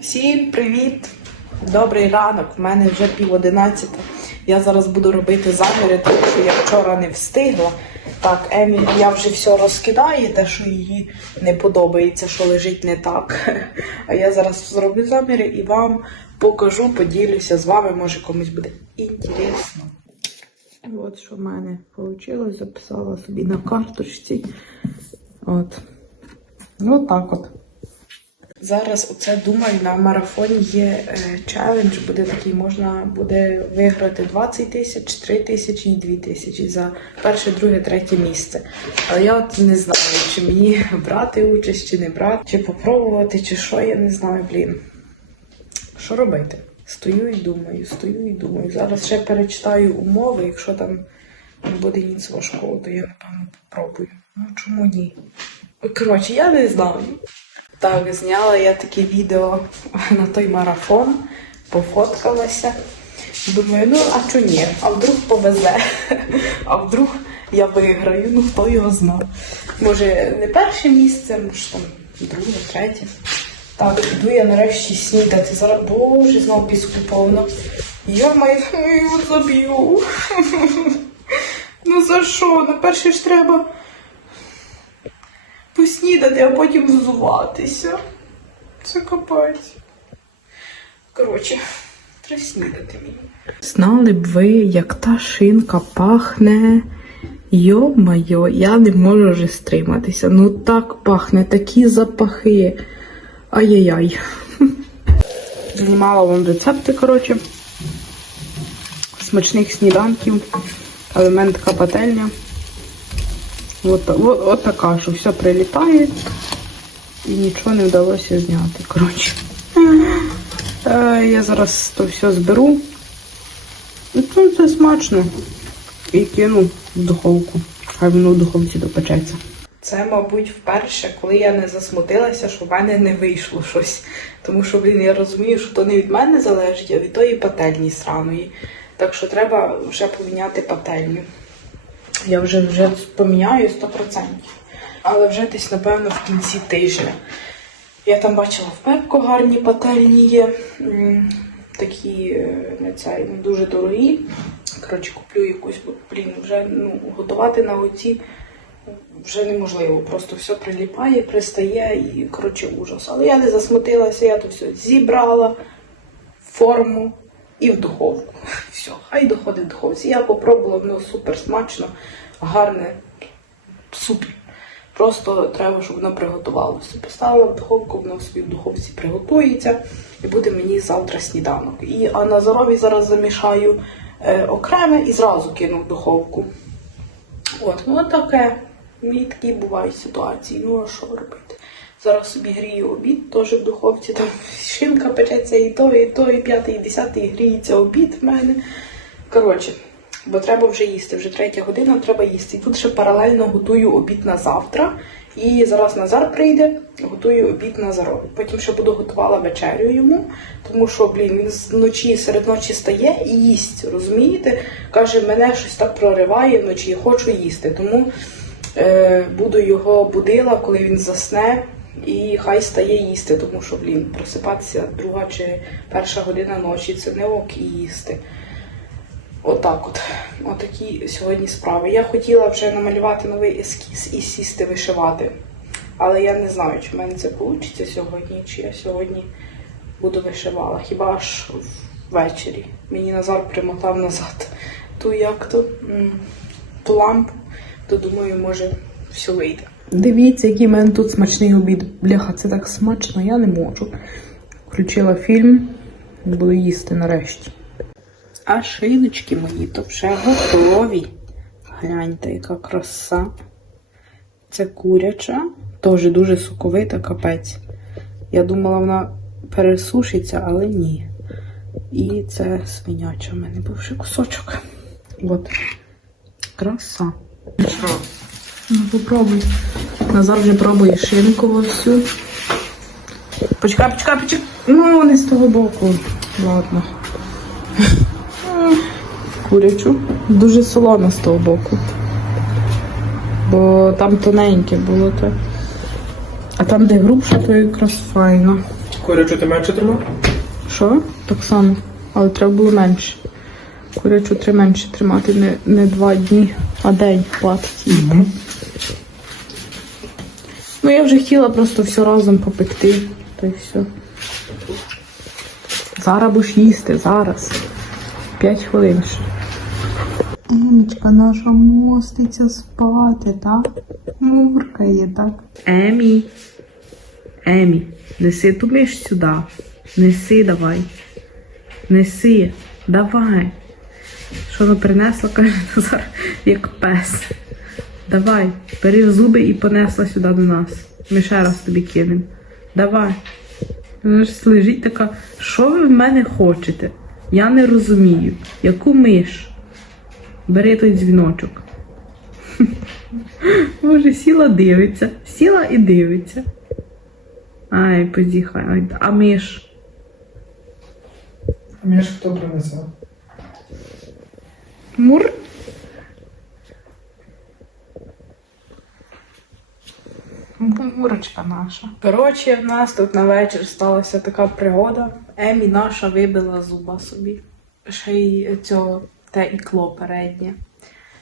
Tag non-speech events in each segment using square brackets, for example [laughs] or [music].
Всім привіт! Добрий ранок. В мене вже пів одинадцята. Я зараз буду робити заміри, тому що я вчора не встигла. Так, Емі, я вже все розкидає, те, що їй не подобається, що лежить не так. [laughs] А я зараз зроблю заміри і вам покажу, поділюся з вами, може комусь буде інтересно. От що в мене вийшло, записала собі на карточці. От. Ну, так от. Зараз оце думаю, на марафоні є е, челендж, буде такий, можна буде виграти 20 тисяч, 3 тисячі і 2 тисячі за перше, друге, третє місце. Але я от не знаю, чи мені брати участь, чи не брати, чи попробувати, чи що, я не знаю, блін. Що робити? Стою і думаю, стою і думаю. Зараз ще перечитаю умови, якщо там не буде ніц важкого, то я напевно попробую. Ну чому ні? Коротше, я не знаю. Так, зняла я таке відео на той марафон, пофоткалася. Думаю, ну а чого ні? А вдруг повезе, а вдруг я виграю, ну хто його знає. Може, не перше місце, може там друге, третє. Так, іду я нарешті снідати. Зараз, боже, знов піску повно. Я маю заб'ю. Ну за що? На перше ж треба поснідати, а потім взуватися. Це капець. Коротше, треба снідати мені. Знали б ви, як та шинка пахне. Йо-майо, я не можу вже стриматися. Ну так пахне, такі запахи. Ай-яй-яй. [laughs] Знімала вам рецепти, коротше. Смачних сніданків. Але в пательня. От, от, от така, що все прилітає і нічого не вдалося зняти. Коротше. Е, я зараз то все зберу. То це смачно. І кину в духовку. Хай воно в духовці допечеться. Це, мабуть, вперше, коли я не засмутилася, що в мене не вийшло щось. Тому що, блін, я розумію, що то не від мене залежить, а від тої пательні сраної. Так що треба вже поміняти пательню. Я вже вже поміняю 100%. Але вже десь, напевно, в кінці тижня. Я там бачила в Пепко гарні пательні є. Такі е, не, цей, не дуже дорогі. Коротше, куплю якусь, бо, блін, вже ну, готувати на оці вже неможливо. Просто все приліпає, пристає і коротше ужас. Але я не засмутилася, я то все зібрала форму і в духовку. [laughs] Все, хай доходить в духовці. Я попробувала, воно супер смачно, гарне, супер. Просто треба, щоб воно приготувалося. Поставила в духовку, воно собі в духовці приготується і буде мені завтра сніданок. І а на здоров'я зараз замішаю е, окреме і зразу кину в духовку. От, ну таке. Мені такі бувають ситуації. Ну а що робити? Зараз собі грію обід, теж в духовці, там шинка печеться і то, і то, і п'ятий, і десятий гріється обід в мене. Коротше, бо треба вже їсти, вже третя година, треба їсти. І тут ще паралельно готую обід на завтра. І зараз Назар прийде, готую обід Назарові. Потім ще буду готувала вечерю йому, тому що, блін, він вночі серед ночі стає і їсть, розумієте? Каже, мене щось так прориває вночі, хочу їсти. Тому е, буду його будила, коли він засне, і хай стає їсти, тому що, блін, просипатися друга чи перша година ночі це не ок і їсти. Отак от. Отакі сьогодні справи. Я хотіла вже намалювати новий ескіз і сісти вишивати. Але я не знаю, чи в мене це вийде сьогодні, чи я сьогодні буду вишивала. Хіба аж ввечері. Мені Назар примотав назад ту як то, ту лампу, то думаю, може, все вийде. Дивіться, який в мене тут смачний обід. Бляха, це так смачно, я не можу. Включила фільм, буду їсти нарешті. А шиночки мої то вже готові. Гляньте, яка краса. Це куряча, теж дуже соковита капець. Я думала, вона пересушиться, але ні. І це свиняча в мене бувший кусочок. От. Краса. Ну, попробуй. Назар вже пробує шинку всю. Почекай, почекай, почекай. Ну, не з того боку. Ладно [laughs] курячу. Дуже солона з того боку. Бо там тоненьке було то. А там, де грубше, то якраз файно. Курячу ти менше тримав? Що? Так само. Але треба було менше. Курячу три менше тримати, не, не два дні, а день платить. Угу. Ну я вже хотіла просто все разом попекти. Та й все. Зараз будеш їсти, зараз. П'ять хвилин ще. Емічка наша моститься спати, так? Муркає, так? Емі. Емі, неси ту миш сюди. Неси давай. Неси. Давай. Що вона принесла, каже [laughs] Назар, як пес. Давай, бери зуби і понесла сюди до нас. Ми ще раз тобі кинемо. Давай. Вона ж лежить така, що ви в мене хочете? Я не розумію. Яку миш? Бери той дзвіночок. [laughs] Боже, сіла дивиться. Сіла і дивиться. Ай, позіхай. А миш? А мені хто принесе? Мур. Мурочка наша. Коротше, в нас тут на вечір сталася така пригода. Емі наша вибила зуба собі. Ще й цього те ікло переднє.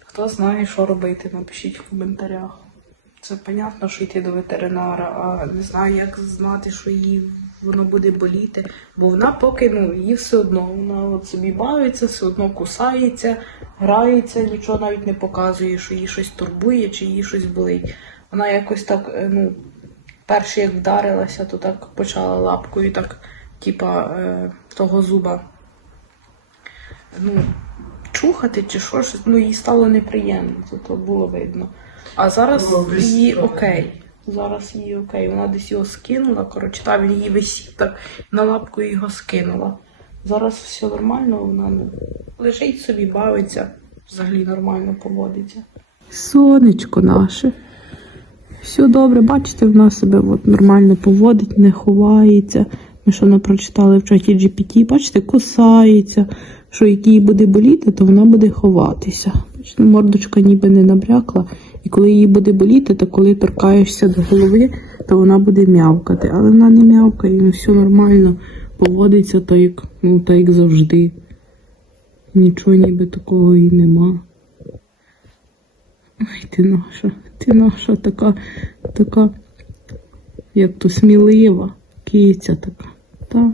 Хто знає, що робити, напишіть в коментарях. Це понятно, що йти до ветеринара, а не знаю, як знати, що їй воно буде боліти. Бо вона поки ну, їй все одно, вона от собі бавиться, все одно кусається, грається, нічого навіть не показує, що їй щось турбує чи їй щось болить. Вона якось так, е, ну, перше як вдарилася, то так почала лапкою, так, типа, е, того зуба. Ну, чухати чи що, щось, ну їй стало неприємно, це то було видно. А зараз десь їй окей. Зараз їй окей. Вона десь його скинула. Коротше, та він її висів так на лапку його скинула. Зараз все нормально, вона ну, лежить собі, бавиться, взагалі нормально поводиться. Сонечко наше. Все добре, бачите, вона себе от нормально поводить, не ховається. Ми що не прочитали в чаті GPT, бачите, кусається. Що як їй буде боліти, то вона буде ховатися. Бачите, мордочка ніби не набрякла. І коли їй буде боліти, то коли торкаєшся до голови, то вона буде м'явкати. Але вона не м'явкає, ну, все нормально, поводиться так, як, ну, так, як завжди. Нічого ніби такого і нема. Ай, ти наша, ти наша така, така, як то смілива, киця така. Та.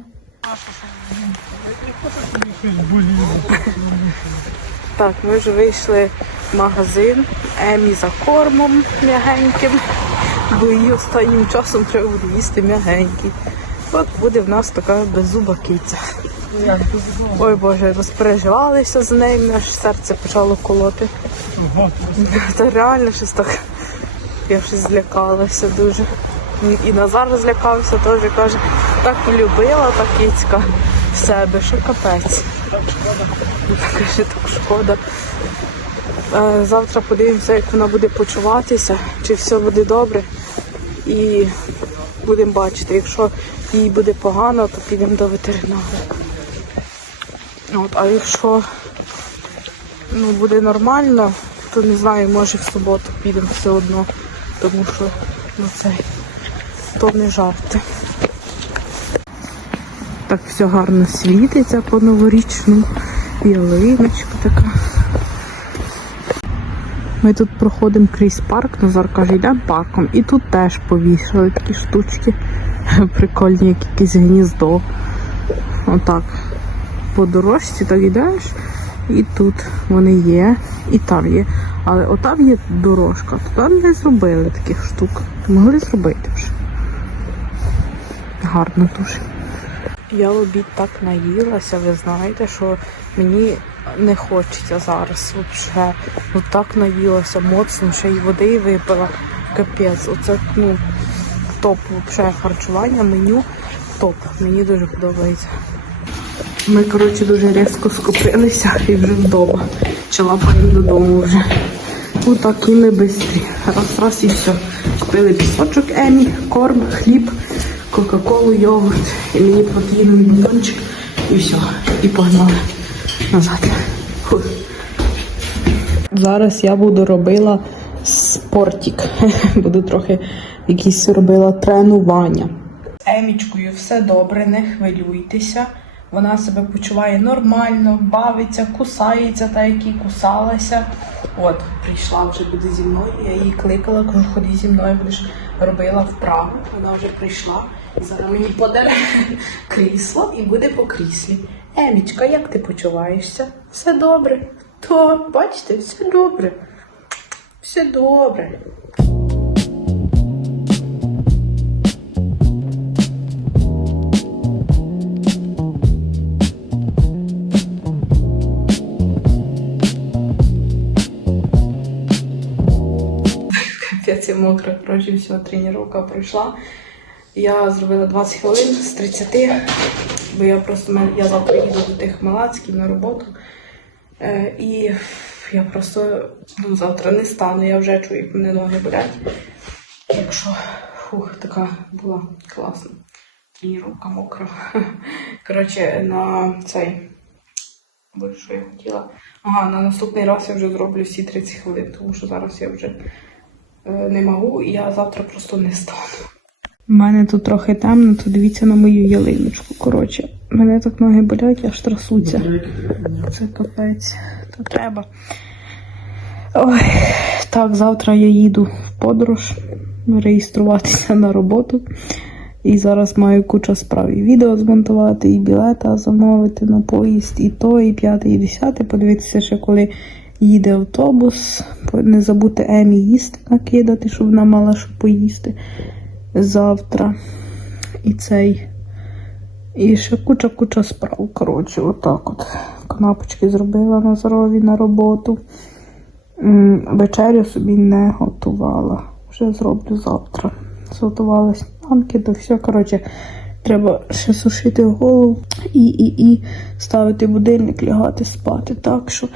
Так, ми вже вийшли в магазин Емі за кормом м'ягеньким, бо її останнім часом треба буде їсти м'ягенький. От буде в нас така беззуба киця. Ой Боже, розпереживалися за нею, наше серце почало колоти. Це реально щось так. Я щось злякалася дуже. І Назар злякався теж каже, так полюбила та кицька в себе, що капець. Каже, так шкода. Е, Завтра подивимося, як вона буде почуватися, чи все буде добре. І будемо бачити, якщо їй буде погано, то підемо до ветеринара. От, а якщо ну, буде нормально, то не знаю, може в суботу підемо все одно, тому що ну, це то не жарти. Так все гарно світиться по новорічному. Ялиночка така. Ми тут проходимо крізь парк, Назар каже, йдемо парком. І тут теж повішали такі штучки. [laughs] Прикольні, як якесь гніздо. Отак. По дорожці так йдеш, і тут вони є, і там є. Але отам є дорожка, то там не зробили таких штук. Могли зробити вже. Гарно дуже. Я в обід так наїлася, ви знаєте, що мені не хочеться зараз. Вже ну так наїлася моцно, ще й води випила. Капець. Оце ну топ взагалі харчування, меню топ. Мені дуже подобається. Ми, коротше, дуже різко скупилися і вже вдома. Чи лапаємо додому вже. Ну так і ми бистрі. Раз, раз і все. Купили пісочок Емі, корм, хліб, кока-колу, йогурт, і мені протеїновий батончик і все. І погнали назад. Зараз я буду робила спортик. [laughs] Буду трохи якісь робила тренування. Емічкою все добре, не хвилюйтеся. Вона себе почуває нормально, бавиться, кусається, та як і кусалася. От, прийшла вже буде зі мною. Я її кликала, кажу, ходи зі мною, будеш робила вправу. Вона вже прийшла і зараз мені подаре [laughs] крісло і буде по кріслі. Емічка, як ти почуваєшся? Все добре. То, бачите, все добре. Все добре. Я мокра. Коротше, все, тренування пройшла. Я зробила 20 хвилин з 30, бо я просто я завтра їду до тих Малацьків на роботу. Е, і я просто ну, завтра не стану, я вже чую, як мене ноги болять. Якщо фух, така була класна. Тренування мокра. [laughs] Коротше, на цей. Боже, що я хотіла. Ага, на наступний раз я вже зроблю всі 30 хвилин, тому що зараз я вже не можу, я завтра просто не стану. У мене тут трохи темно, то дивіться на мою ялиночку. Коротше, мене так ноги болять, аж трасуться. Це капець. То треба. Ой, так, завтра я їду в подорож реєструватися на роботу. І зараз маю кучу справ. І відео змонтувати, і білета замовити на поїзд, і то, і п'яте, і десяте. Подивитися, ще коли їде автобус. Не забути Емі їсти накидати, щоб вона мала що поїсти завтра. І цей. І ще куча-куча справ. Коротше, отак от. Канапочки зробила Назарові на роботу. Вечерю собі не готувала. Вже зроблю завтра. Зготувала сніданки, то все. Коротше, треба ще сушити голову і, і, і ставити будильник, лягати спати. Так що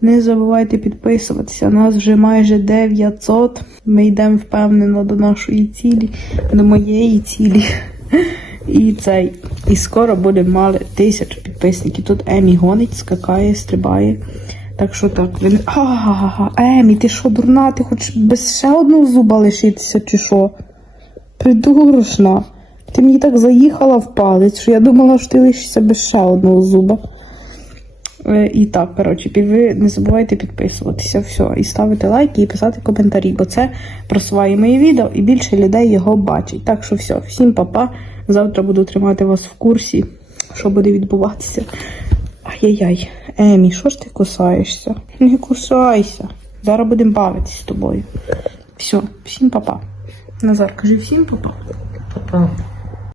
не забувайте підписуватися. Нас вже майже 900. Ми йдемо впевнено до нашої цілі, до моєї цілі. [laughs] І цей. І скоро будемо мали тисячу підписників. Тут Емі гонить, скакає, стрибає. Так що так, він. Ага, Емі, ти що, дурна? Ти хочеш без ще одного зуба лишитися, чи що? Придурочна. Ти мені так заїхала в палець, що я думала, що ти лишишся без ще одного зуба. Е, І так, коротше, ви не забувайте підписуватися, все, і ставити лайки і писати коментарі, бо це просуває моє відео і більше людей його бачить. Так що все, всім па-па. Завтра буду тримати вас в курсі, що буде відбуватися. Ай-яй-яй, Емі, що ж ти кусаєшся? Не кусайся. Зараз будемо бавитись з тобою. Все, всім па-па. Назар, кажи всім па-па. Па-па.